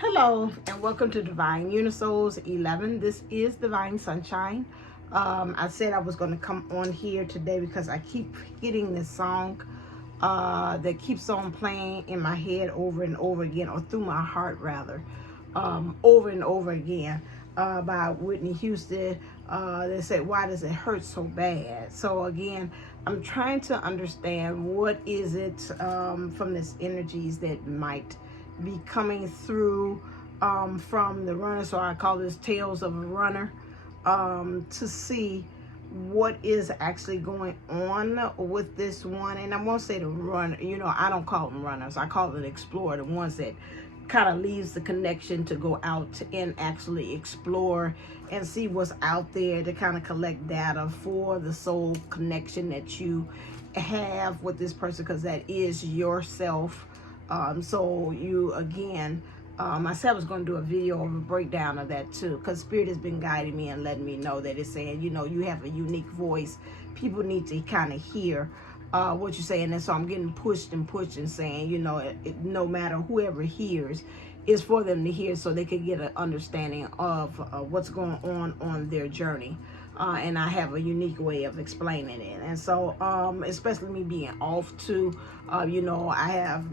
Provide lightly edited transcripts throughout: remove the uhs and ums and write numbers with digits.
Hello and welcome to Divine Unisouls 11. This is Divine Sunshine. I said I was going to come on here today because I keep hitting this song that keeps on playing in my head over and over again, or through my heart rather, over and over again, by Whitney Houston. They said, why does it hurt so bad? So again, I'm trying to understand what is it from this energies that might be coming through from the runner. So I call this Tales of a Runner, to see what is actually going on with this one. And I won't say the runner, I don't call them runners, I call it explorer, the ones that kind of leaves the connection to go out and actually explore and see what's out there, to kind of collect data for the soul connection that you have with this person, because that is yourself. So you, again, I said I was going to do a video of a breakdown of that too, because Spirit has been guiding me and letting me know that it's saying, you have a unique voice. People need to kind of hear what you're saying. And so I'm getting pushed and saying, no matter whoever hears, is for them to hear so they could get an understanding of what's going on their journey. And I have a unique way of explaining it. And so, especially me being off too, I have,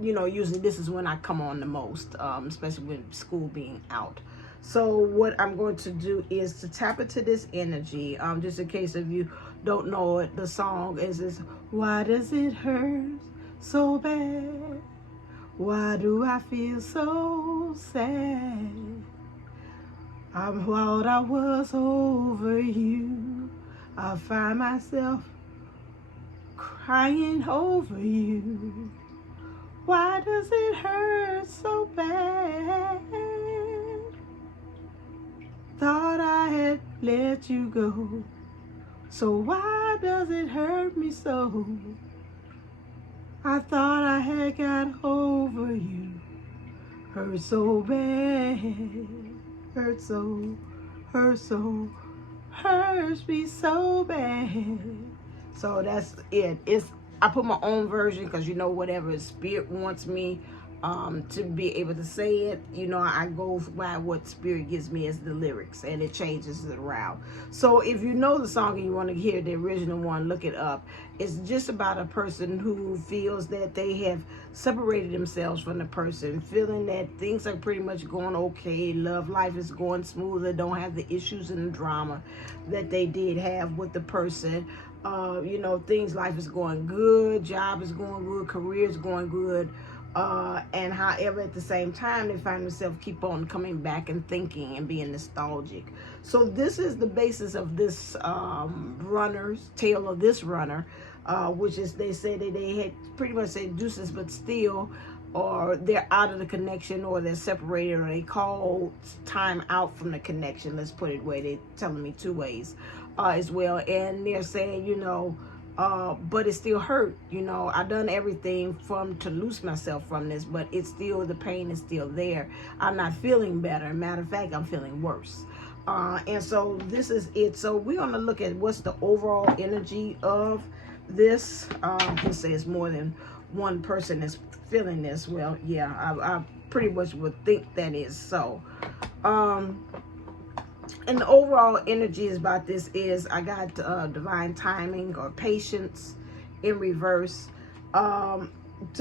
usually this is when I come on the most, especially with school being out. So what I'm going to do is to tap into this energy, just in case if you don't know it. The song is this: why does it hurt so bad? Why do I feel so sad? I thought I was over you. I find myself crying over you. Why does it hurt so bad? Thought I had let you go. So why does it hurt me so? I thought I had got over you. Hurt so bad. Hurt so, hurts me so bad. So that's it. I put my own version because whatever Spirit wants me to be able to say it, I go by what Spirit gives me as the lyrics, and it changes it around. So if you know the song and you want to hear the original one, look it up. It's just about a person who feels that they have separated themselves from the person, feeling that things are pretty much going okay, love life is going smoother, don't have the issues and the drama that they did have with the person. Life is going good, job is going good, career is going good, and however at the same time they find themselves keep on coming back and thinking and being nostalgic. So this is the basis of this runner's tale of this runner, which is, they said that they had pretty much said deuces, but still, or they're out of the connection, or they're separated, or they call time out from the connection. Let's put it way, they're telling me two ways as well. And they're saying, but it still hurt. I done everything to loose myself from this, but it's still, the pain is still there. I'm not feeling better. Matter of fact, I'm feeling worse. And so this is it. So we're going to look at what's the overall energy of this. I can say it's more than one person is feeling this. Well, yeah, I pretty much would think that is so. And the overall energies about this is, I got divine timing or patience in reverse. To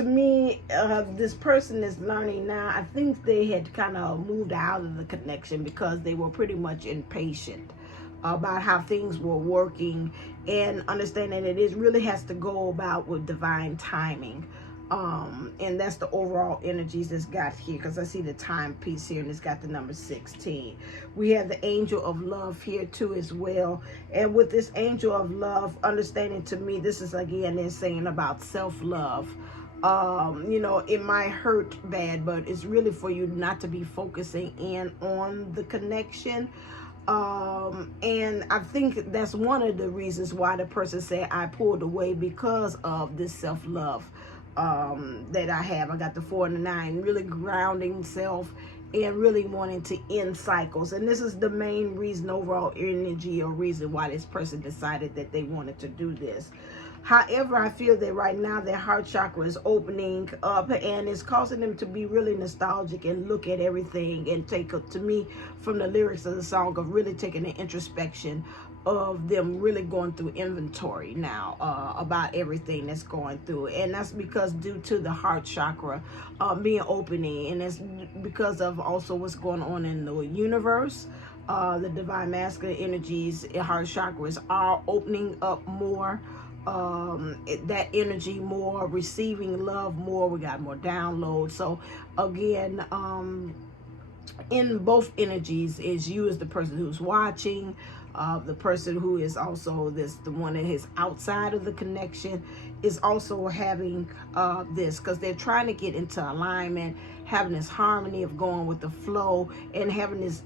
me, this person is learning now. I think they had kind of moved out of the connection because they were pretty much impatient about how things were working, and understanding that it really has to go about with divine timing. And that's the overall energies that's got here, because I see the time piece here and it's got the number 16. We have the angel of love here too as well. And with this angel of love, understanding, to me, this is again, they're saying about self-love. It might hurt bad, but it's really for you not to be focusing in on the connection. And I think that's one of the reasons why the person said I pulled away, because of this self-love that I have. I got the 4 and the 9, really grounding self and really wanting to end cycles. And this is the main reason, overall energy or reason, why this person decided that they wanted to do this. However, I feel that right now their heart chakra is opening up, and it's causing them to be really nostalgic and look at everything and take, to me, from the lyrics of the song, of really taking an introspection of them really going through inventory now about everything that's going through. And that's because due to the heart chakra being opening, and it's because of also what's going on in the universe. The divine masculine energies, heart chakras are opening up more. That energy more, receiving love more. We got more downloads. So again, in both energies is you as the person who's watching, the person who is also the one that is outside of the connection is also having this, because they're trying to get into alignment, having this harmony of going with the flow, and having this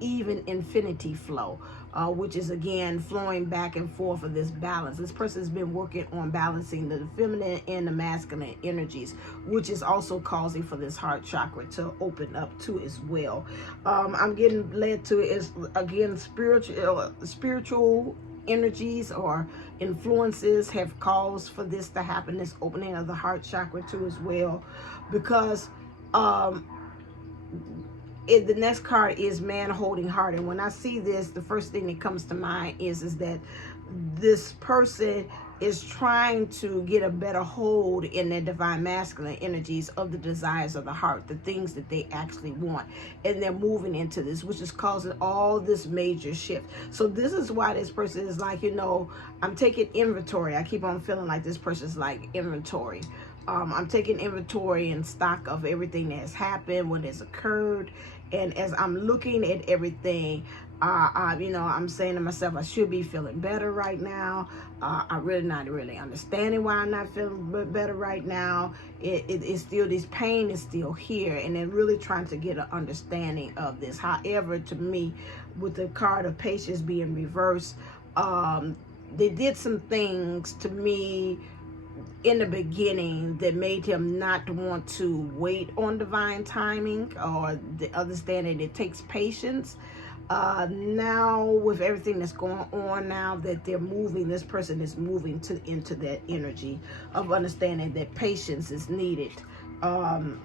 even infinity flow, which is again flowing back and forth of this balance. This person has been working on balancing the feminine and the masculine energies, which is also causing for this heart chakra to open up too as well. I'm getting led to is again spiritual energies or influences have caused for this to happen, this opening of the heart chakra too as well, because the next card is man holding heart. And when I see this, the first thing that comes to mind is that this person is trying to get a better hold in their divine masculine energies of the desires of the heart, the things that they actually want, and they're moving into this, which is causing all this major shift. So this is why this person is like, I'm taking inventory. I keep on feeling like this person's like inventory. I'm taking inventory and stock of everything that has happened, what has occurred. And as I'm looking at everything, I'm saying to myself, I should be feeling better right now. I'm really not really understanding why I'm not feeling better right now. It's still, this pain is still here, and they're really trying to get an understanding of this. However, to me, with the card of patience being reversed, they did some things to me in the beginning that made him not want to wait on divine timing, or the understanding it takes patience. Now with everything that's going on now that they're moving, this person is moving into that energy of understanding that patience is needed, not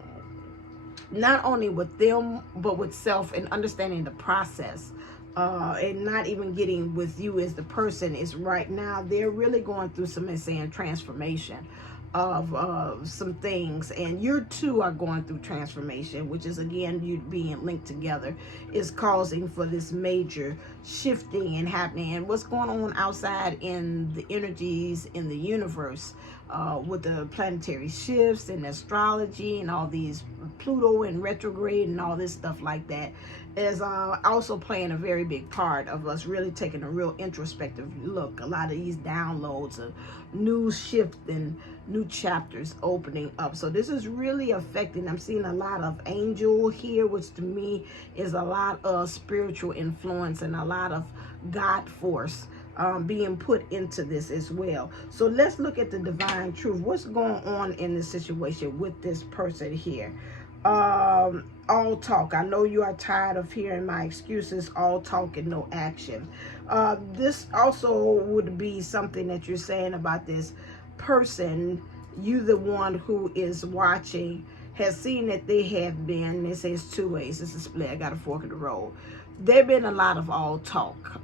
only with them but with self, and understanding the process, and not even getting with you as the person. Is right now they're really going through some transformation of some things, and you two are going through transformation, which is again you being linked together, is causing for this major shifting and happening. And what's going on outside in the energies in the universe, with the planetary shifts and astrology and all these Pluto and retrograde and all this stuff like that, is also playing a very big part of us really taking a real introspective look. A lot of these downloads of new shift and new chapters opening up. So this is really affecting. I'm seeing a lot of angel here, which to me is a lot of spiritual influence and a lot of God force being put into this as well. So let's look at the divine truth. What's going on in this situation with this person here? All talk. I know you are tired of hearing my excuses. All talk and no action. This also would be something that you're saying about this person. You, the one who is watching, has seen that they have been, it says two ways, it's a split, I got a fork in the road. There've been a lot of all talk,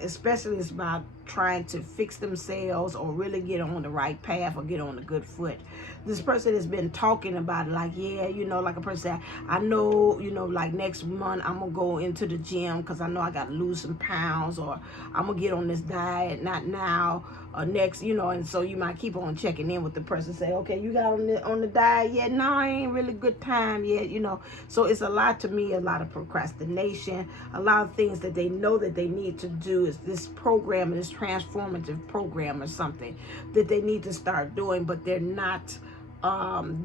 especially it's about trying to fix themselves or really get on the right path or get on the good foot. This person has been talking about it, like, yeah, like a person said, I know, like next month I'm gonna go into the gym because I know I gotta lose some pounds, or I'm gonna get on this diet, not now or next, and so you might keep on checking in with the person, say, okay, you got on the diet yet? No, I ain't really good time yet, So it's a lot, to me, a lot of procrastination, a lot of things that they know that they need to do. Is this program, this transformative program or something that they need to start doing, but they're not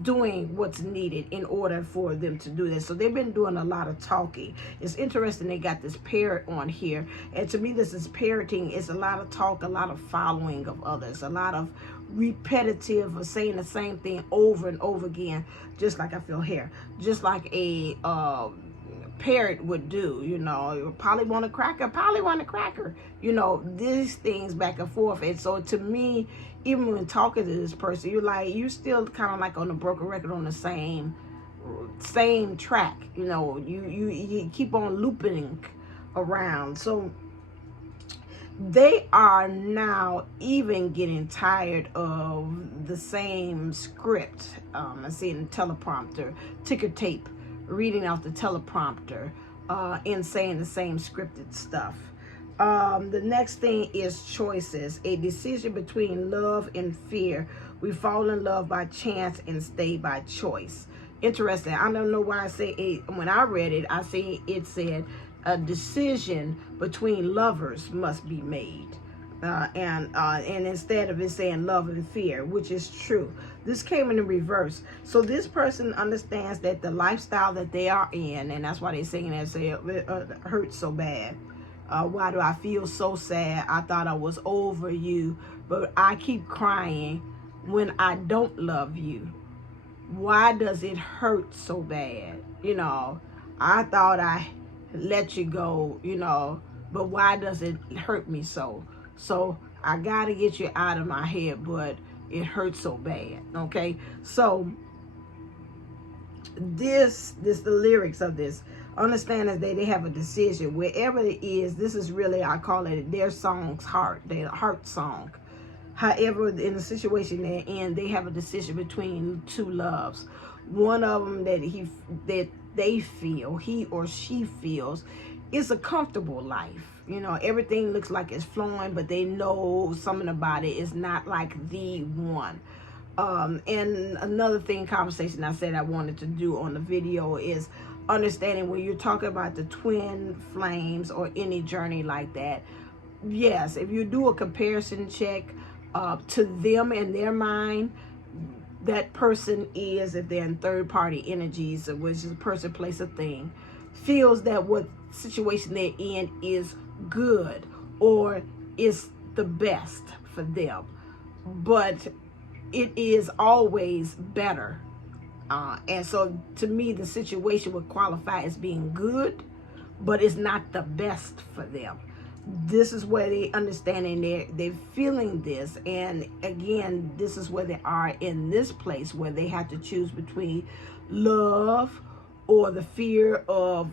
doing what's needed in order for them to do this. So they've been doing a lot of talking. It's interesting they got this parrot on here, and to me this is parroting. It's a lot of talk, a lot of following of others, a lot of repetitive of saying the same thing over and over again, just like I feel here, just like a parrot would do, you know, probably want a cracker, probably want a cracker, you know, these things back and forth. And so to me, even when talking to this person, you're like, you still kind of like on a broken record on the same track, you know, you keep on looping around. So they are now even getting tired of the same script. I see in the teleprompter, ticker tape, reading out the teleprompter, and saying the same scripted stuff. The next thing is choices, a decision between love and fear. We fall in love by chance and stay by choice. Interesting. I don't know why I say it. When I read it, I see it said a decision between lovers must be made. And instead of it saying love and fear, which is true. This came in the reverse. So this person understands that the lifestyle that they are in, and that's why they're saying that, say it hurts so bad. Why do I feel so sad? I thought I was over you, but I keep crying when I don't love you. Why does it hurt so bad? You know, I thought I let you go, you know, but why does it hurt me so? So I gotta get you out of my head, but it hurts so bad. Okay, so this the lyrics of this. Understand that they have a decision wherever it is. This is really, I call it their song's heart, their heart song. However, in the situation they're in, they have a decision between two loves. One of them that they feel, he or she feels, is a comfortable life. You know, everything looks like it's flowing, but they know something about it is not like the one. And another conversation I said I wanted to do on the video is understanding when you're talking about the twin flames or any journey like that. Yes, if you do a comparison check to them in their mind, that person is, if they're in third party energies, which is a person, place, a thing, feels that what situation they're in is good or is the best for them, but it is always better. And so to me, the situation would qualify as being good, but it's not the best for them. This is where they understanding they're feeling this. And again, this is where they are in this place where they have to choose between love or the fear of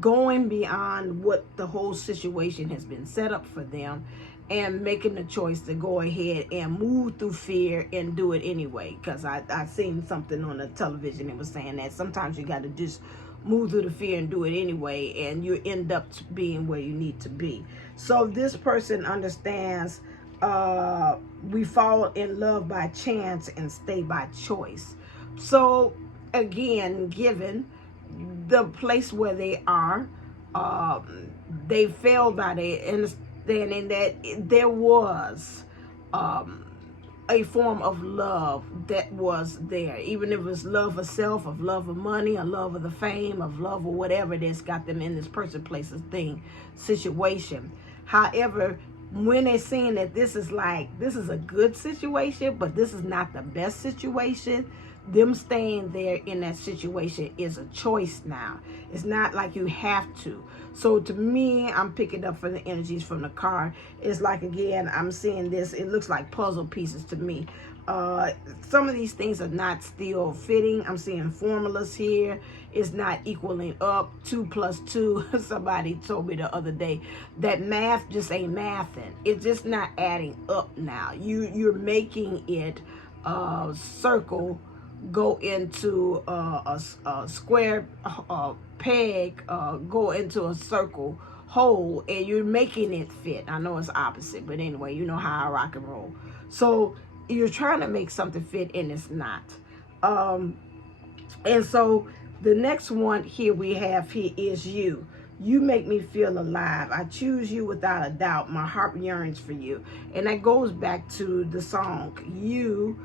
going beyond what the whole situation has been set up for them, and making the choice to go ahead and move through fear and do it anyway. Because I seen something on the television that was saying that sometimes you got to just move through the fear and do it anyway, and you end up being where you need to be. So this person understands we fall in love by chance and stay by choice. So again, given the place where they are, they fail by their understanding that there was a form of love that was there, even if it was love of self, of love of money, or love of the fame, of love or whatever that's got them in this person, place, or thing situation. However, when they're seeing that this is a good situation, but this is not the best situation, them staying there in that situation is a choice now. It's not like you have to. So to me, I'm picking up for the energies from the card. It's like, again, I'm seeing this. It looks like puzzle pieces to me. Some of these things are not still fitting. I'm seeing formulas here. It's not equaling up. 2 plus 2. Somebody told me the other day that math just ain't mathing. It's just not adding up now. You're making it circle go into a square peg, go into a circle hole, and you're making it fit. I know it's opposite, but anyway, you know how I rock and roll. So you're trying to make something fit, and it's not. And so the next one here we have here is you. You make me feel alive. I choose you without a doubt. My heart yearns for you. And that goes back to the song. You,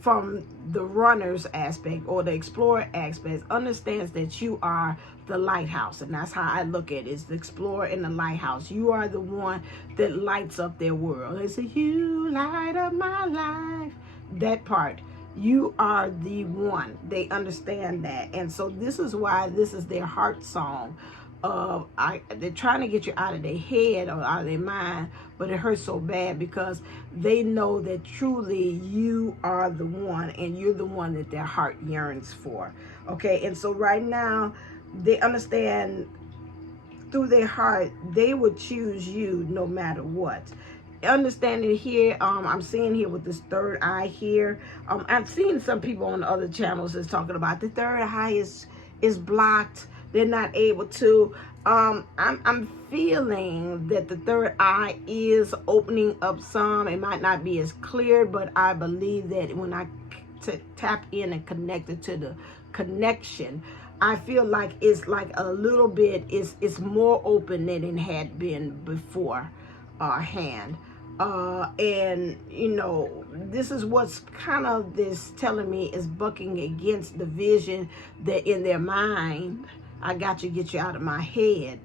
from the runner's aspect or the explorer aspect, understands that you are the lighthouse. And that's how I look at it. It's the explorer and the lighthouse. You are the one that lights up their world. It's a you light up my life. That part. You are the one. They understand that. And so this is why this is their heart song. They're trying to get you out of their head or out of their mind, but it hurts so bad because they know that truly you are the one, and you're the one that their heart yearns for. Okay, and so right now they understand through their heart they would choose you no matter what. Understanding here, I'm seeing here with this third eye here. I've seen some people on other channels is talking about the third eye is blocked. They're not able to. I'm feeling that the third eye is opening up some. It might not be as clear, but I believe that when I tap in and connected to the connection, I feel like it's like a little bit, it's more open than it had been before hand. And you know, this is what's kind of this telling me is bucking against the vision that in their mind, I got to get you out of my head.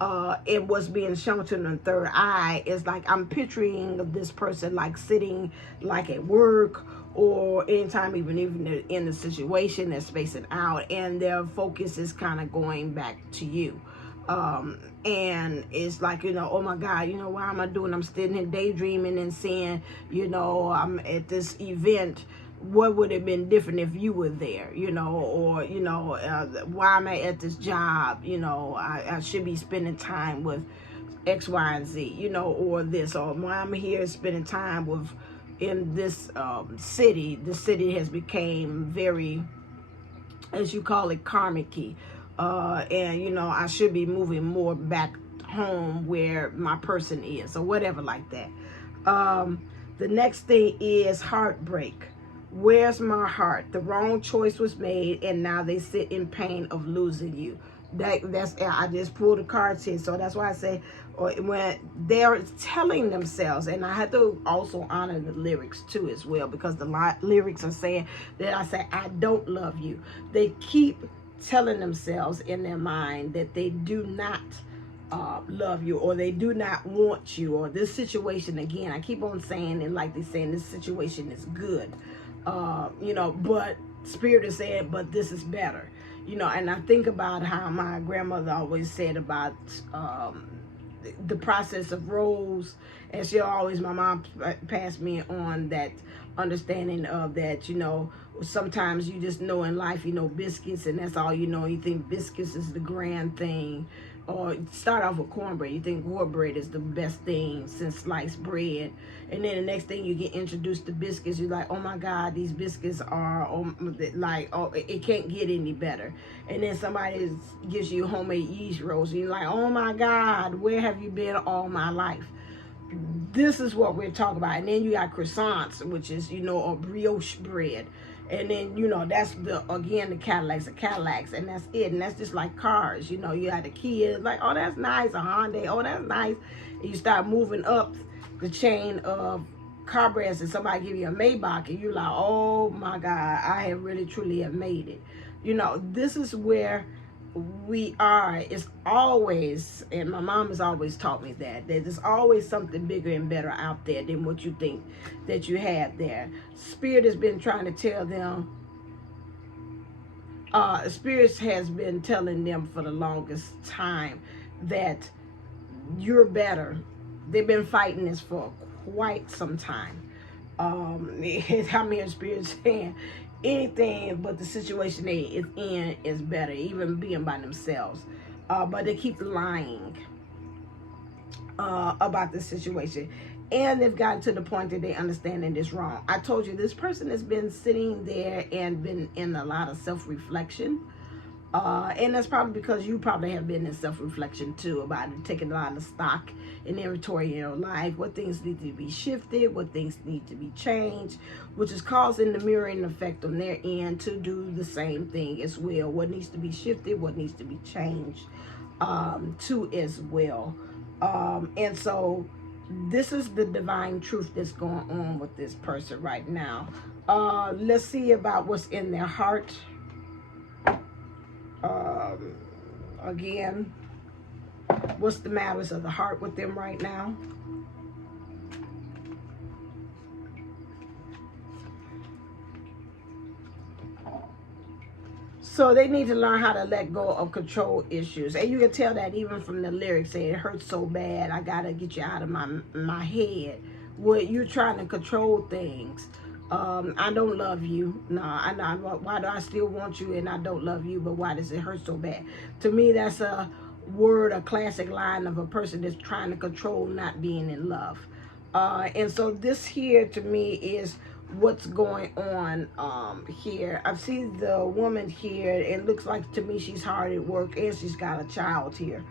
And what's being shown to the third eye is like, I'm picturing this person like sitting like at work or anytime, even in the situation, they're spacing out and their focus is kind of going back to you. And it's like, you know, oh my God, you know, why am I doing? I'm sitting here daydreaming and saying, you know, I'm at this event. What would have been different if you were there, you know, or, you know, why am I at this job? You know, I should be spending time with X, Y, and Z, you know, or this, or why I'm here spending time with in this city. The city has become very, as you call it, karmic-y. And, you know, I should be moving more back home where my person is or whatever like that. The next thing is heartbreak. Where's my heart? The wrong choice was made and now they sit in pain of losing you. That's I just pulled the cards here, so that's why I say, or when they're telling themselves, and I have to also honor the lyrics too as well, because the lyrics are saying that I say I don't love you. They keep telling themselves in their mind that they do not love you, or they do not want you, or this situation, again, I keep on saying, and like they're saying, this situation is good, you know, but Spirit is saying, but this is better. You know, and I think about how my grandmother always said about the process of roles, and she always, my mom passed me on that understanding of that, you know, sometimes you just know in life, you know, biscuits, and that's all you know. You think biscuits is the grand thing, or start off with cornbread. You think cornbread is the best thing since sliced bread, and then the next thing you get introduced to biscuits, you're like, oh my God, these biscuits are like, oh, it can't get any better. And then somebody gives you homemade yeast rolls, and you're like, oh my God, where have you been all my life? This is what we're talking about. And then you got croissants, which is, you know, a brioche bread. And then, you know, that's the, again, the Cadillacs, and that's it. And that's just like cars, you know, you had a Kia, like, oh, that's nice, a Hyundai, oh, that's nice. And you start moving up the chain of car brands, and somebody give you a Maybach, and you're like, oh my God, I have really, truly have made it. You know, this is where we are. It's always, and my mom has always taught me that there's always something bigger and better out there than what you think that you have there. Spirit has been trying to tell them, Spirit has been telling them for the longest time that you're better. They've been fighting this for quite some time. I'm hearing Spirit saying anything but the situation they is in is better, even being by themselves. But they keep lying about the situation. And they've gotten to the point that they understand that it's wrong. I told you, this person has been sitting there and been in a lot of self-reflection. And that's probably because you probably have been in self-reflection too, about it, taking a lot of stock and inventory in your life, what things need to be shifted, what things need to be changed, which is causing the mirroring effect on their end to do the same thing as well. What needs to be shifted, what needs to be changed too as well. And so this is the divine truth that's going on with this person right now. Let's see about what's in their heart. Again, what's the matters of the heart with them right now? So they need to learn how to let go of control issues. And you can tell that even from the lyrics, say it hurts so bad, I gotta get you out of my head. Where you're trying to control things. I don't love you. No, why do I still want you and I don't love you, but why does it hurt so bad? To me, that's a classic line of a person that's trying to control not being in love. And so this here to me is what's going on here. I've seen the woman here. It looks like to me she's hard at work and she's got a child here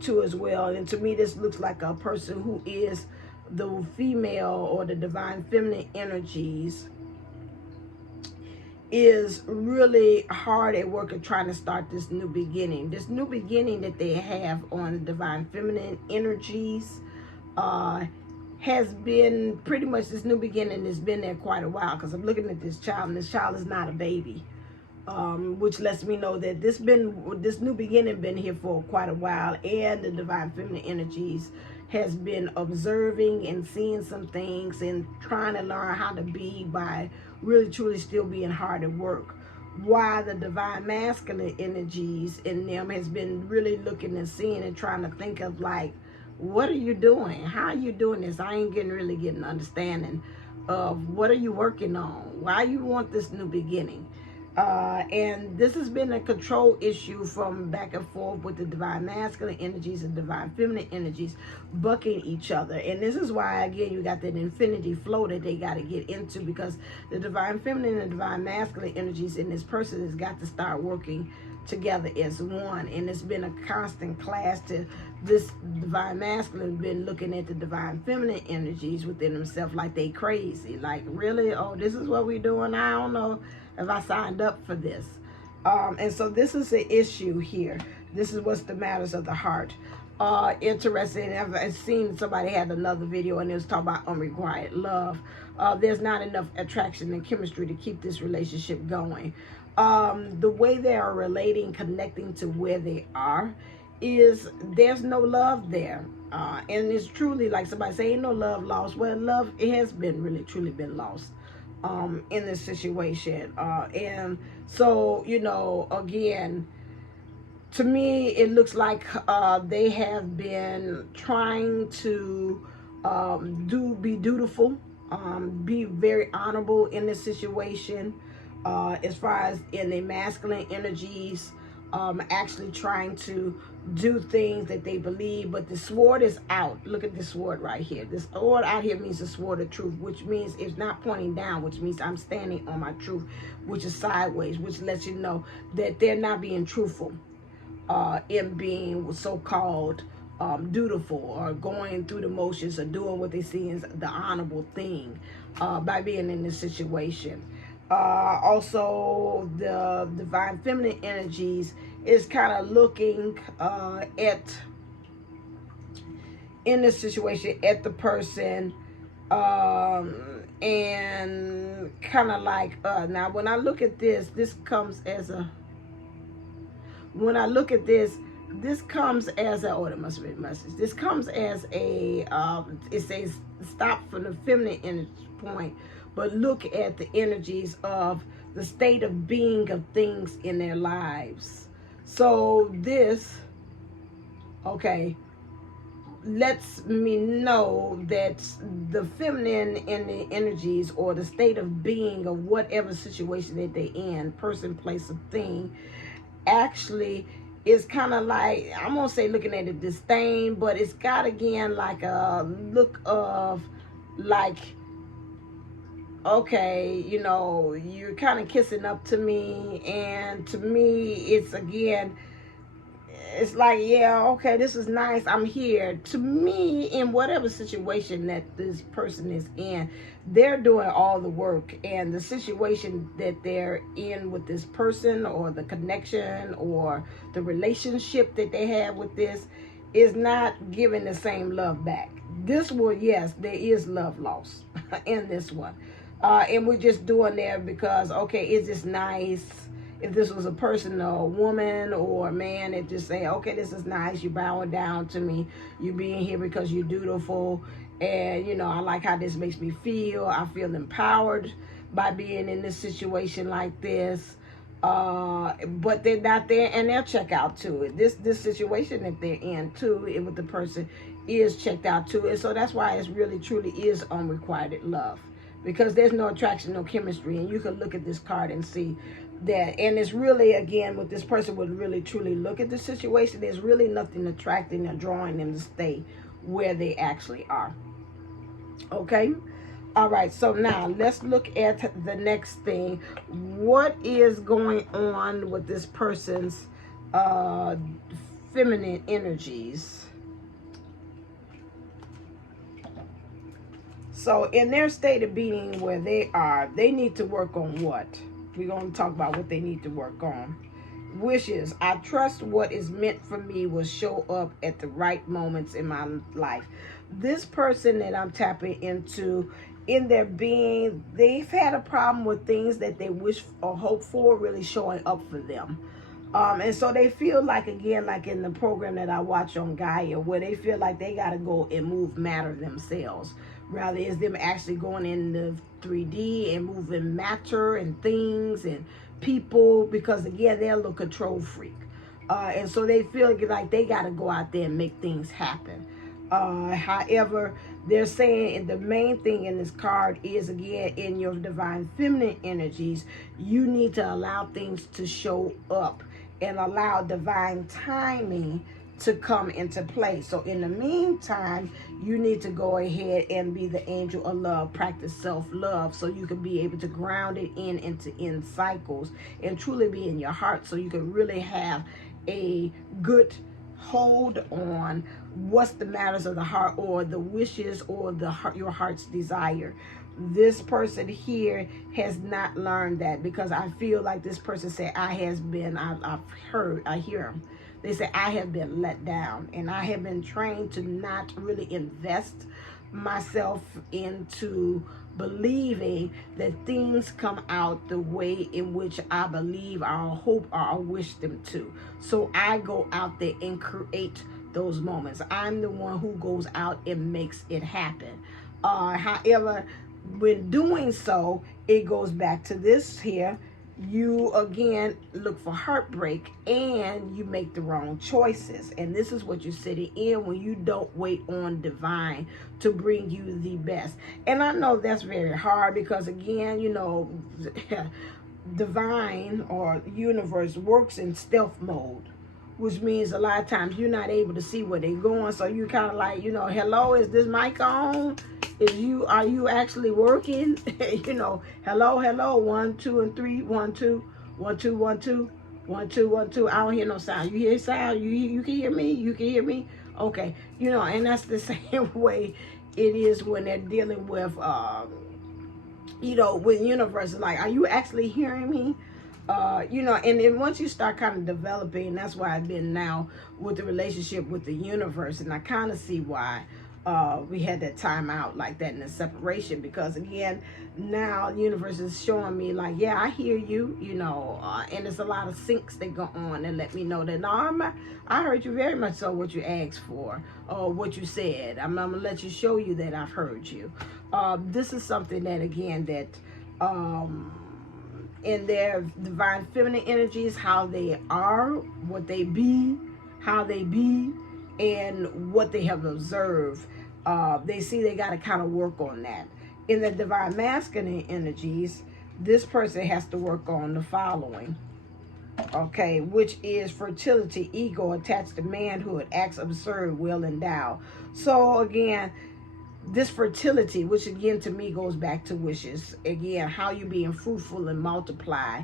too as well. And to me this looks like a person who is the female or the divine feminine energies is really hard at work at trying to start this new beginning. This new beginning that they have on the divine feminine energies has been pretty much, this new beginning has been there quite a while, because I'm looking at this child and this child is not a baby, which lets me know that this new beginning been here for quite a while, and the divine feminine energies has been observing and seeing some things and trying to learn how to be by really truly still being hard at work. While the divine masculine energies in them has been really looking and seeing and trying to think of like, what are you doing? How are you doing this? I ain't really getting an understanding of what are you working on? Why you want this new beginning? And this has been a control issue from back and forth with the divine masculine energies and divine feminine energies bucking each other. And this is why, again, you got that infinity flow that they got to get into, because the divine feminine and divine masculine energies in this person has got to start working together as one. And it's been a constant clash to this divine masculine been looking at the divine feminine energies within themselves like they crazy, like, really? Oh, this is what we're doing? I don't know if I signed up for this. And so this is the issue here. This is what's the matters of the heart. Interesting. I've seen somebody had another video and it was talking about unrequited love. There's not enough attraction and chemistry to keep this relationship going. The way they are relating, connecting to where they are, is there's no love there. And it's truly like somebody say, ain't no love lost. Well, love, it has been really truly been lost in this situation. And so, you know, again, to me, it looks like they have been trying to be dutiful, be very honorable in this situation, as far as in the masculine energies, actually trying to do things that they believe, but the sword is out. Look at this sword right here. This sword out here means the sword of truth, which means it's not pointing down, which means I'm standing on my truth, which is sideways, which lets you know that they're not being truthful in being so-called dutiful or going through the motions or doing what they see as the honorable thing by being in this situation. Also, the divine feminine energies is kind of looking at, in this situation, at the person, and kind of like, now when I look at this, this comes as a, when I look at this, this comes as a, oh, it must be a message. This comes as a, it says stop from the feminine energy point, but look at the energies of the state of being of things in their lives. So this, okay, lets me know that the feminine in the energies or the state of being of whatever situation that they in, person, place, or thing, actually is kind of like, I'm gonna say looking at it disdain, but it's got again like a look of like, okay, you know, you're kind of kissing up to me, and to me it's again, it's like, yeah, okay, this is nice, I'm here. To me, in whatever situation that this person is in, they're doing all the work, and the situation that they're in with this person, or the connection or the relationship that they have with this, is not giving the same love back. This one, yes, there is love lost in this one. And we're just doing there because, okay, is this nice? If this was a person or a woman or a man, it just say, okay, this is nice. You're bowing down to me. You're being here because you're dutiful. And, you know, I like how this makes me feel. I feel empowered by being in this situation like this. But they're not there, and they'll check out too. This situation that they're in too, with the person, is checked out too, and so that's why it's really truly is unrequited love, because there's no attraction, no chemistry, and you can look at this card and see that. And it's really, again, with this person would really truly look at the situation, there's really nothing attracting or drawing them to stay where they actually are. Okay. All right, so now let's look at the next thing. What is going on with this person's feminine energies? So in their state of being where they are, they need to work on what? We're going to talk about what they need to work on. Wishes. I trust what is meant for me will show up at the right moments in my life. This person that I'm tapping into, in their being, they've had a problem with things that they wish or hope for really showing up for them. And so they feel like, again, like in the program that I watch on Gaia, where they feel like they got to go and move matter themselves. Rather, is them actually going into 3D and moving matter and things and people, because, again, they're a little control freak. And so they feel like they got to go out there and make things happen. However, they're saying the main thing in this card is, again, in your divine feminine energies, you need to allow things to show up and allow divine timing to come into play. So in the meantime, you need to go ahead and be the angel of love, practice self-love, so you can be able to ground it in cycles and truly be in your heart, so you can really have a good hold on what's the matters of the heart, or the wishes, or the heart, your heart's desire. This person here has not learned that, because I feel like this person said, I hear them. They say, I have been let down, and I have been trained to not really invest myself into believing that things come out the way in which I believe, or hope, or I wish them to. So I go out there and create those moments. I'm the one who goes out and makes it happen. However, when doing so, it goes back to this here. You, again, look for heartbreak, and you make the wrong choices. And this is what you're sitting in when you don't wait on divine to bring you the best. And I know that's very hard, because, again, you know, divine or universe works in stealth mode, which means a lot of times you're not able to see where they're going. So you kind of like, you know, hello, is this mic on? Are you actually working? You know, hello, 1, 2, and 3, 1, 2, 1, 2, 1, 2, 1, 2, 1, 2. I don't hear no sound. You hear sound? You can hear me? You can hear me? Okay. You know, and that's the same way it is when they're dealing with, you know, with universe. Like, are you actually hearing me? You know, and then once you start kind of developing, that's why I've been now with the relationship with the universe, and I kind of see why we had that time out like that in the separation, because, again, now the universe is showing me like, yeah, I hear you, you know, and there's a lot of syncs that go on and let me know that, no, I heard you very much so, what you asked for, or what you said. I'm gonna let you show you that I've heard you. This is something that, again, that in their divine feminine energies, how they are, what they be, how they be, and what they have observed, they see they got to kind of work on that. In the divine masculine energies, this person has to work on the following, okay, which is fertility, ego attached to manhood, acts absurd, will endow. So, again, this fertility, which again to me goes back to wishes, again, how you being fruitful and multiply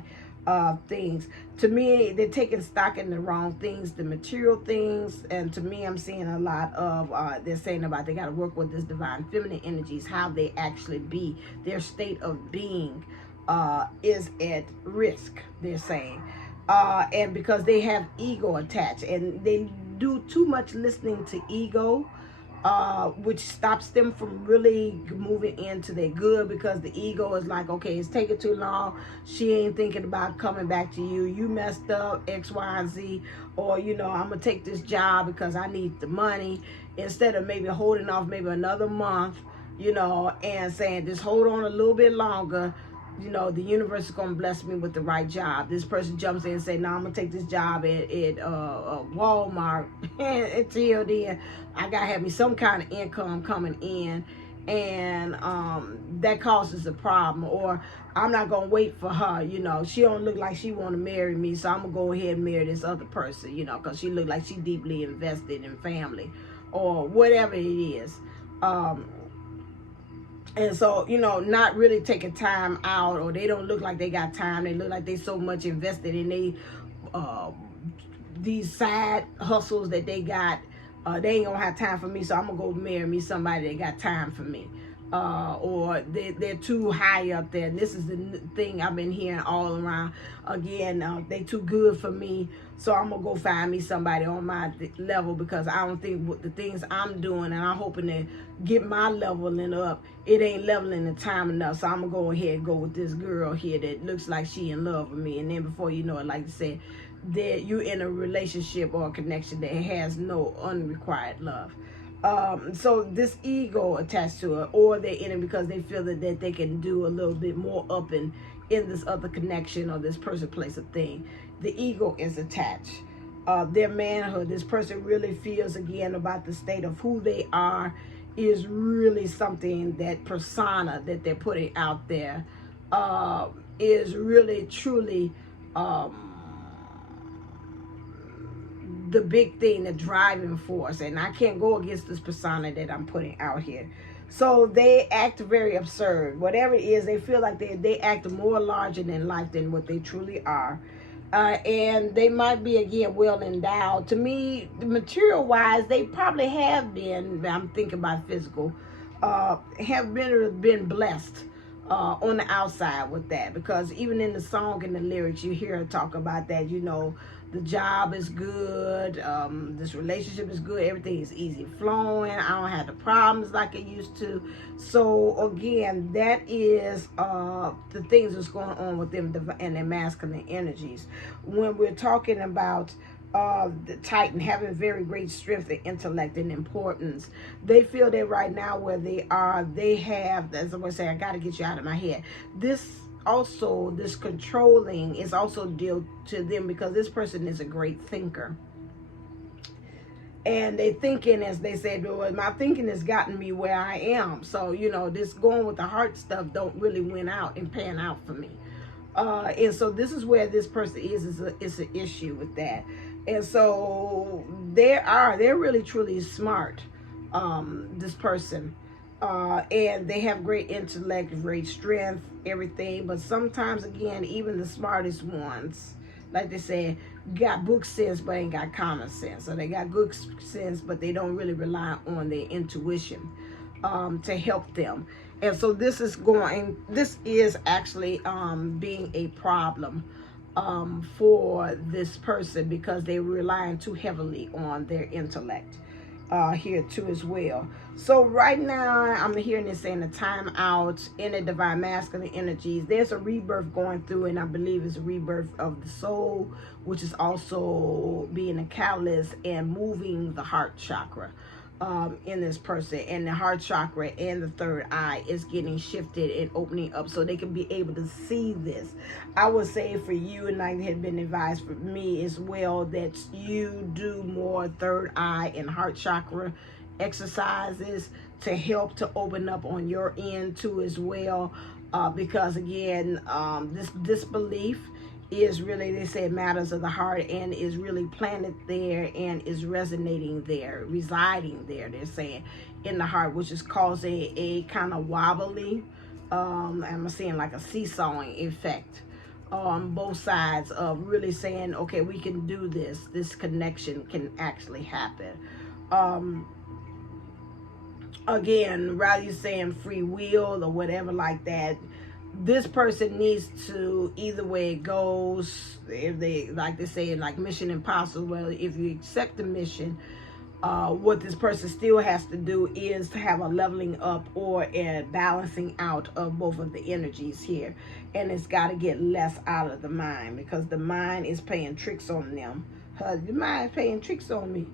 things. To me, they're taking stock in the wrong things, the material things, and to me, I'm seeing a lot of they're saying about they got to work with this divine feminine energies, how they actually be, their state of being is at risk, they're saying, and because they have ego attached, and they do too much listening to ego, which stops them from really moving into their good, because the ego is like, okay, it's taking too long, she ain't thinking about coming back to you, you messed up X, Y, and Z, or, you know, I'm gonna take this job because I need the money, instead of maybe holding off maybe another month, you know, and saying just hold on a little bit longer, you know, the universe is going to bless me with the right job. This person jumps in and say, no, I'm going to take this job at Walmart. Until then, I got to have me some kind of income coming in. And that causes a problem. Or I'm not going to wait for her, you know. She don't look like she want to marry me, so I'm going to go ahead and marry this other person, you know, because she look like she deeply invested in family. Or whatever it is. And so, you know, not really taking time out, or they don't look like they got time. They look like they so much invested in these side hustles that they got. They ain't gonna have time for me, so I'm gonna go marry me somebody that got time for me. Or they're too high up there. And this is the thing I've been hearing all around. Again, they too good for me, so I'm gonna go find me somebody on my level, because I don't think with the things I'm doing, and I'm hoping to get my leveling up, it ain't leveling the time enough. So I'm gonna go ahead and go with this girl here that looks like she in love with me. And then before you know it, like I said, that you're in a relationship or a connection that has no unrequited love. So this ego attached to it, or they're in it because they feel that they can do a little bit more up in this other connection or this person, place, or thing. The ego is attached. Their manhood, this person really feels again about the state of who they are, is really something, that persona that they're putting out there is really truly the big thing, the driving force. And I can't go against this persona that I'm putting out here. So they act very absurd. Whatever it is, they feel like they act more larger than life than what they truly are. And they might be, again, well endowed. To me, material wise, they probably have been, I'm thinking about physical, have been blessed on the outside with that. Because even in the song and the lyrics, you hear her talk about that, you know, the job is good, this relationship is good, everything is easy flowing, I don't have the problems like I used to. So again, that is the things that's going on with them and their masculine energies. When we're talking about the Titan having very great strength and intellect and importance, they feel that right now where they are, they have, as I was saying, I got to get you out of my head. This controlling is also due to them, because this person is a great thinker. And they thinking, as they said, well, my thinking has gotten me where I am. So, you know, this going with the heart stuff don't really win out and pan out for me. And so this is where this person is an issue with that. And so they're really truly smart, this person. And they have great intellect, great strength, everything. But sometimes, again, even the smartest ones, like they say, got book sense but ain't got common sense. So they got good sense, but they don't really rely on their intuition to help them. And so this is actually being a problem for this person, because they're relying too heavily on their intellect here too as well. So right now I'm hearing this saying a time out in the divine masculine energies. There's a rebirth going through, and I believe it's a rebirth of the soul, which is also being a catalyst and moving the heart chakra in this person. And the heart chakra and the third eye is getting shifted and opening up so they can be able to see this. I would say for you, and I had been advised for me as well, that you do more third eye and heart chakra exercises to help to open up on your end too as well, because again, this disbelief is really, they say, matters of the heart, and is really planted there and is resonating there, residing there, they're saying, in the heart, which is causing a kind of wobbly, I'm saying like a seesawing effect on both sides of really saying, okay, we can do this connection can actually happen. Again, rather you saying free will or whatever like that, this person needs to, either way it goes, if they, like they say, like Mission Impossible, well, if you accept the mission, what this person still has to do is to have a leveling up or a balancing out of both of the energies here. And it's got to get less out of the mind, because the mind is playing tricks on them. The mind is playing tricks on me.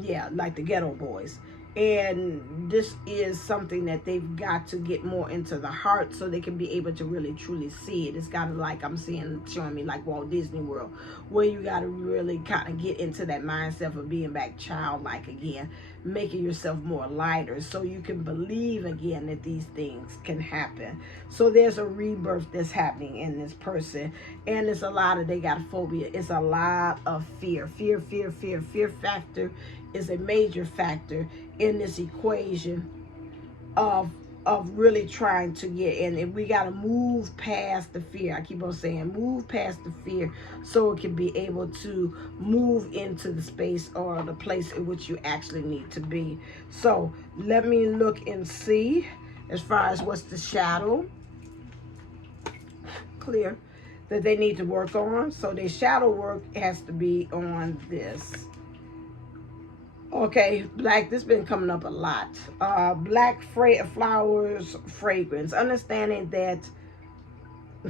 Yeah, like the Ghetto Boys. And this is something that they've got to get more into the heart so they can be able to really truly see it. It's kind of like I'm seeing, showing me like Walt Disney World, where you got to really kind of get into that mindset of being back childlike again, making yourself more lighter so you can believe again that these things can happen. So there's a rebirth that's happening in this person, and it's a lot of, they got a phobia. It's a lot of fear. Fear factor is a major factor in this equation of really trying to get in. And we got to move past the fear. I keep on saying move past the fear so it can be able to move into the space or the place in which you actually need to be. So let me look and see as far as what's the shadow clear that they need to work on. So their shadow work has to be on this. Okay, black, this has been coming up a lot. Black flowers fragrance. Understanding that,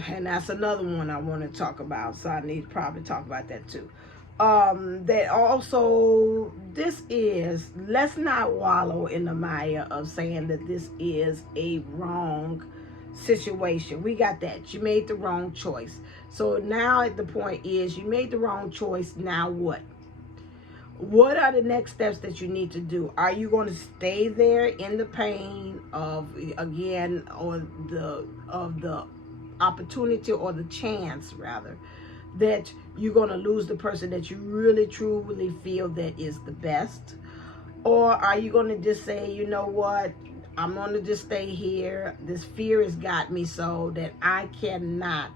and that's another one I want to talk about, so I need to probably talk about that too. That also, this is, let's not wallow in the mire of saying that this is a wrong situation. We got that. You made the wrong choice. So now the point is, you made the wrong choice. Now what? What are the next steps that you need to do? Are you going to stay there in the pain of, again, or the opportunity or the chance rather that you're going to lose the person that you really truly feel that is the best? Or are you going to just say, you know what, I'm going to just stay here. This fear has got me so that I cannot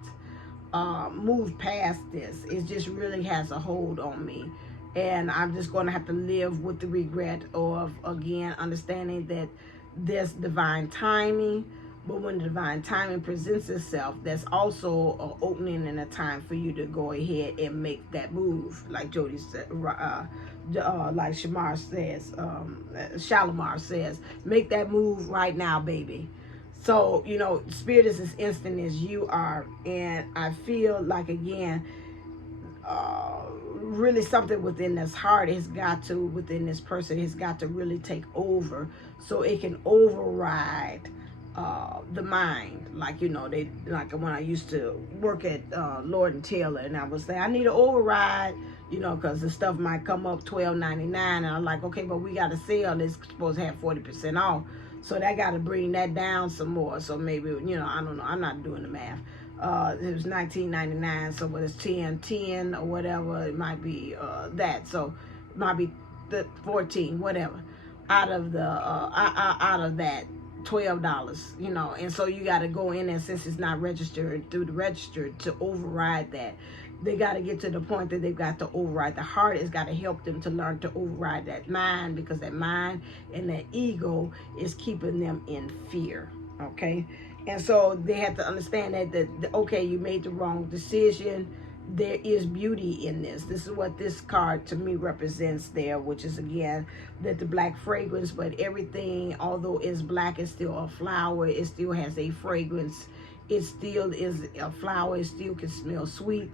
move past this. It just really has a hold on me. And I'm just going to have to live with the regret of, again, understanding that there's divine timing. But when the divine timing presents itself, that's also an opening and a time for you to go ahead and make that move. Like Jody said, like Shalimar says, make that move right now, baby. So, you know, spirit is as instant as you are. And I feel like, again, really something within this heart has got to, within this person, has got to really take over so it can override the mind. Like, you know, they, like when I used to work at Lord and Taylor, and I was saying I need to override, you know, because the stuff might come up $12.99, and I'm like, okay, but we got to sell this, supposed to have 40% off, so that got to bring that down some more. So maybe, you know, I don't know, I'm not doing the math. It was $19.99, so what is 10 or whatever, it might be that, so it might be the 14, whatever, out of the out of that $12, you know. And so you got to go in, and since it's not registered through the register, to override that, they got to get to the point that they've got to override. The heart has got to help them to learn to override that mind, because that mind and that ego is keeping them in fear. Okay. And so they have to understand that okay, you made the wrong decision. There is beauty in this. This is what this card to me represents there, which is, again, that the black fragrance, but everything, although it's black, it's still a flower. It still has a fragrance. It still is a flower. It still can smell sweet,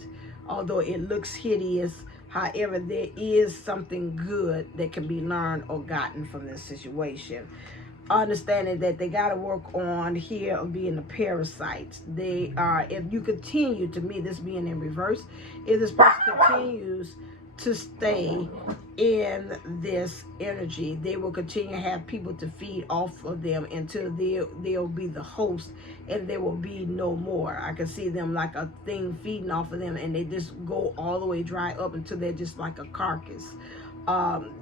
although it looks hideous. However, there is something good that can be learned or gotten from this situation. Understanding that they got to work on here of being the parasites. They are, if you continue, to me, this being in reverse, if this person continues to stay in this energy, they will continue to have people to feed off of them until they'll be the host, and there will be no more. I can see them like a thing feeding off of them, and they just go all the way dry up until they're just like a carcass.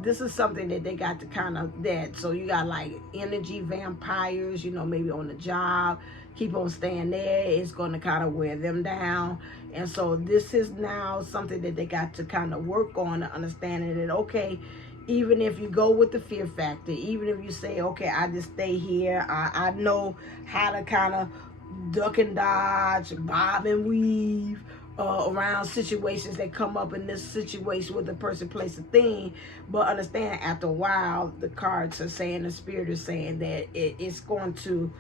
This is something that they got to kind of that. So you got like energy vampires, you know, maybe on the job, keep on staying there. It's going to kind of wear them down. And so this is now something that they got to kind of work on, understanding that, okay, even if you go with the fear factor, even if you say, okay, I just stay here, I know how to kind of duck and dodge, bob and weave, around situations that come up in this situation with the person, place, a thing. But understand, after a while, the cards are saying, the spirit is saying that it's going to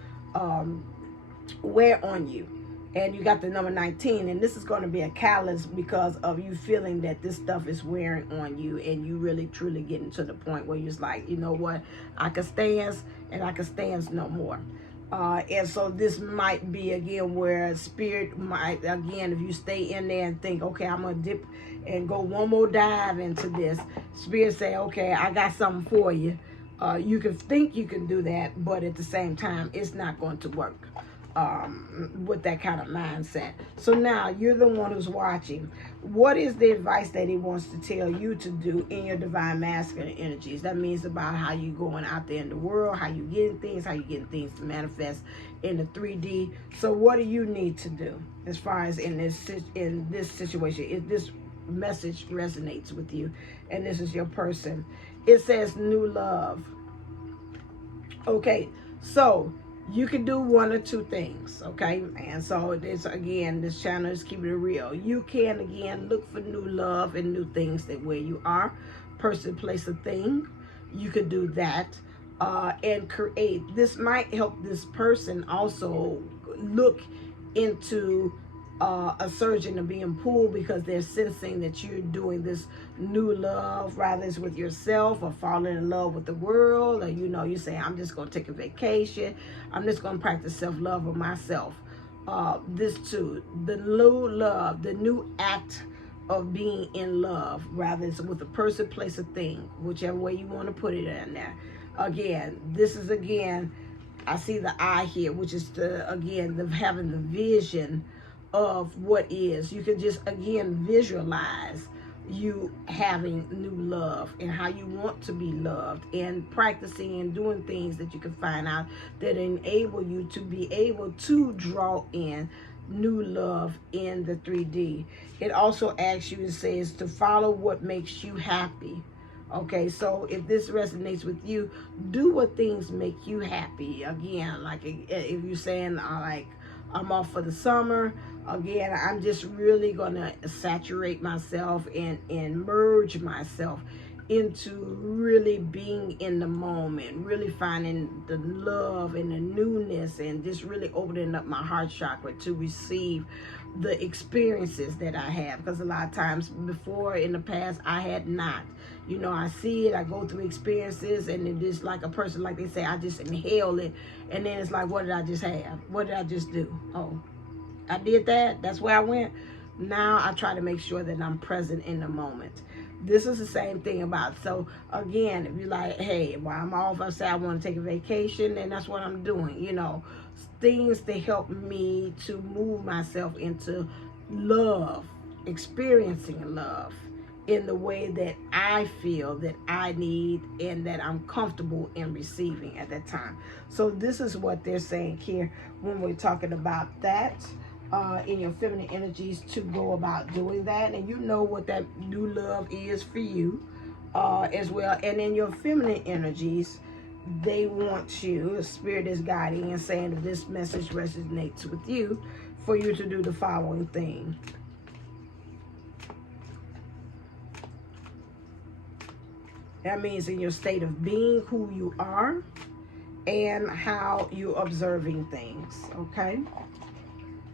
wear on you. And you got the number 19, and this is going to be a catalyst because of you feeling that this stuff is wearing on you, and you really truly getting to the point where you're just like, you know what, I can stand and I can stand no more. And so this might be again where spirit might, again, if you stay in there and think, okay, I'm gonna dip and go one more dive into this, spirit say, okay, I got something for you. You can think you can do that, but at the same time, it's not going to work with that kind of mindset. So now you're the one who's watching. What is the advice that he wants to tell you to do in your divine masculine energies? That means about how you going out there in the world, how you getting things, how you getting things to manifest in the 3D. So what do you need to do as far as in this situation? If this message resonates with you and this is your person, it says new love. Okay, so you can do one or two things, okay? And so this, again, this channel is keeping it real. You can, again, look for new love and new things that where you are, person, place, a thing. You could do that and create. This might help this person also look into a surgeon of being pulled because they're sensing that you're doing this new love, rather it's with yourself or falling in love with the world, or you know, you say, I'm just going to take a vacation, I'm just going to practice self-love of myself. This too, the new love, the new act of being in love, rather it's with a person, place, a thing, whichever way you want to put it in there. Again, this is, again, I see the eye here, which is the, again, the having the vision of what is. You can just, again, visualize you having new love and how you want to be loved, and practicing and doing things that you can find out that enable you to be able to draw in new love in the 3D. It also asks you, it says, to follow what makes you happy. Okay, so if this resonates with you, do what things make you happy. Again, like if you're saying like, I'm off for the summer, again, I'm just really gonna saturate myself and merge myself into really being in the moment, really finding the love and the newness, and just really opening up my heart chakra to receive the experiences that I have. Because a lot of times before, in the past, I had not. You know, I see it, I go through experiences, and it is like a person, like they say, I just inhale it, and then it's like, what did I just have? What did I just do? Oh, I did that? That's where I went? Now I try to make sure that I'm present in the moment. This is the same thing about, so again, if you're like, hey, while I'm off, I say I want to take a vacation, and that's what I'm doing, you know, things to help me to move myself into love, experiencing love in the way that I feel that I need and that I'm comfortable in receiving at that time. So this is what they're saying here when we're talking about that. In your feminine energies, to go about doing that, and you know what that new love is for you as well. And in your feminine energies, they want you, spirit is guiding and saying that this message resonates with you, for you to do the following thing. That means in your state of being, who you are and how you're observing things, okay?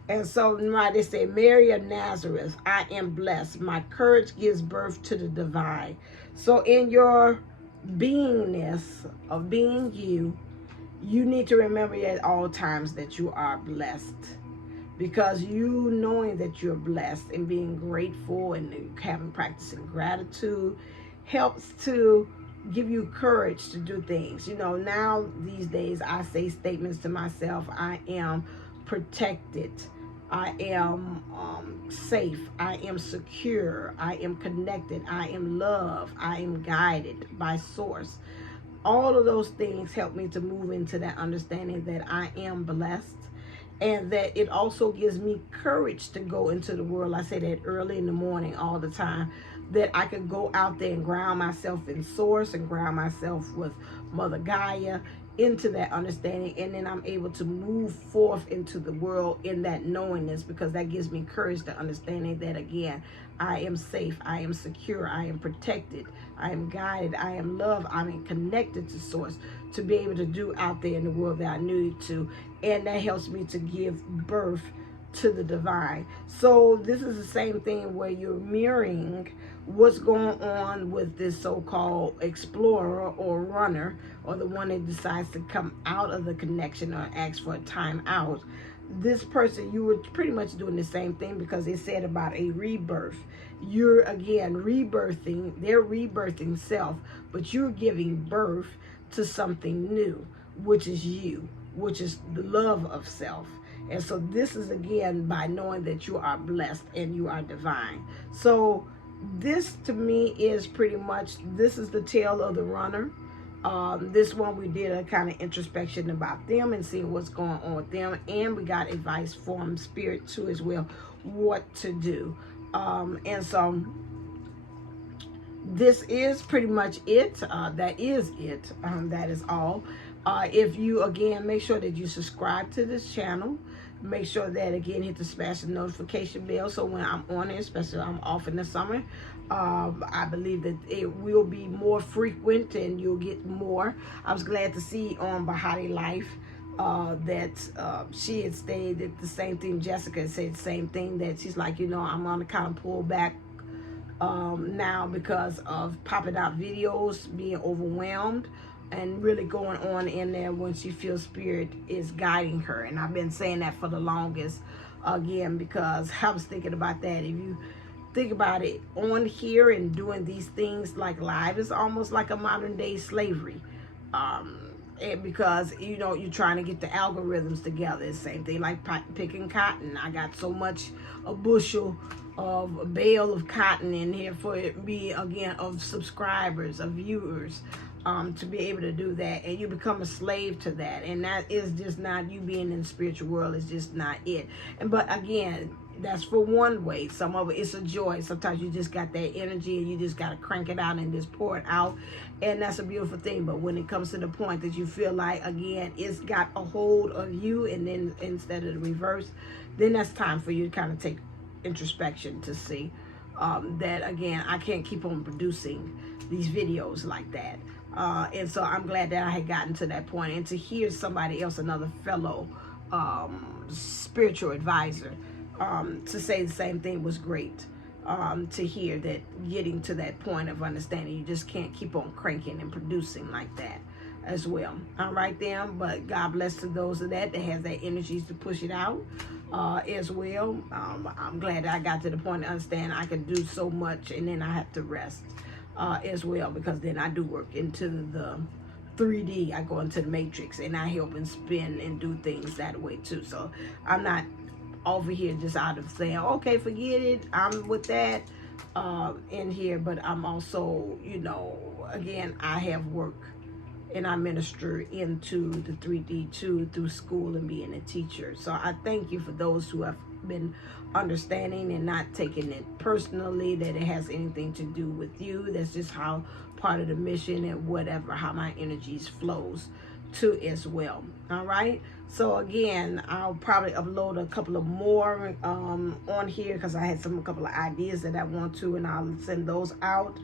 And so now they say, Mary of Nazareth, I am blessed. My courage gives birth to the divine. So in your beingness of being you, you need to remember at all times that you are blessed. Because you knowing that you're blessed and being grateful and having practicing gratitude helps to give you courage to do things. You know, now these days I say statements to myself. I am protected. I am safe. I am secure. I am connected. I am loved. I am guided by source. All of those things help me to move into that understanding that I am blessed, and that it also gives me courage to go into the world. I say that early in the morning all the time, that I could go out there and ground myself in source and ground myself with Mother Gaia into that understanding, and then I'm able to move forth into the world in that knowingness, because that gives me courage to understanding that, again, I am safe, I am secure, I am protected, I am guided, I am loved, I'm connected to source, to be able to do out there in the world that I need to. And that helps me to give birth to the divine. So this is the same thing where you're mirroring what's going on with this so-called explorer or runner, or the one that decides to come out of the connection or ask for a time out. This person, you were pretty much doing the same thing, because it said about a rebirth. You're again rebirthing, they're rebirthing self, but you're giving birth to something new, which is you, which is the love of self. And so this is again by knowing that you are blessed and you are divine. So this to me is pretty much, this is the tale of the runner. This one we did a kind of introspection about them and seeing what's going on with them, and we got advice from spirit too as well, what to do. And so this is pretty much it. That is it. That is all. If you again make sure that you subscribe to this channel, make sure that again hit the smash the notification bell, so when I'm on it, especially I'm off in the summer, I believe that it will be more frequent and you'll get more. I was glad to see on Bahati Life that she had stated the same thing. Jessica said the same thing, that she's like, you know, I'm gonna kind of pull back now because of popping out videos, being overwhelmed, and really going on in there when she feels spirit is guiding her. And I've been saying that for the longest, again, because I was thinking about that. If you think about it, on here and doing these things like live is almost like a modern day slavery. And because, you know, you're trying to get the algorithms together. It's the same thing like picking cotton. I got so much, a bushel of a bale of cotton in here for me, again, of subscribers, of viewers, to be able to do that. And you become a slave to that. And that is just not you being in the spiritual world. It's just not it. And but again, that's for one way. Some of it, it's a joy. Sometimes you just got that energy and you just got to crank it out and just pour it out. And that's a beautiful thing. But when it comes to the point that you feel like, again, it's got a hold of you, and then instead of the reverse, then that's time for you to kind of take introspection to see that, again, I can't keep on producing these videos like that. And so I'm glad that I had gotten to that point, and to hear somebody else, another fellow spiritual advisor, to say the same thing was great. To hear that, getting to that point of understanding, you just can't keep on cranking and producing like that as well. All right then, but God bless to those of that has that energies to push it out as well. I'm glad that I got to the point to understand I can do so much, and then I have to rest as well, because then I do work into the 3D. I go into the matrix and I help and spin and do things that way too. So I'm not over here just out of saying, okay, forget it, I'm with that in here, but I'm also, you know, again, I have work and I minister into the 3D too, through school and being a teacher. So I thank you for those who have been understanding and not taking it personally, that it has anything to do with you. That's just how part of the mission and whatever, how my energies flows too as well. All right, so again, I'll probably upload a couple of more on here, because I had a couple of ideas that I want to, and I'll send those out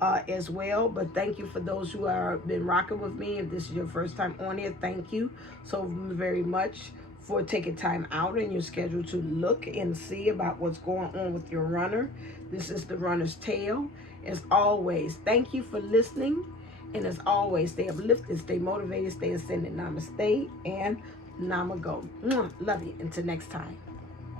as well. But thank you for those who have been rocking with me. If this is your first time on here, thank you so very much for taking time out in your schedule to look and see about what's going on with your runner. This is the runner's tale. As always, thank you for listening. And as always, stay uplifted, stay motivated, stay ascended. Namaste and Namago. Love you. Until next time.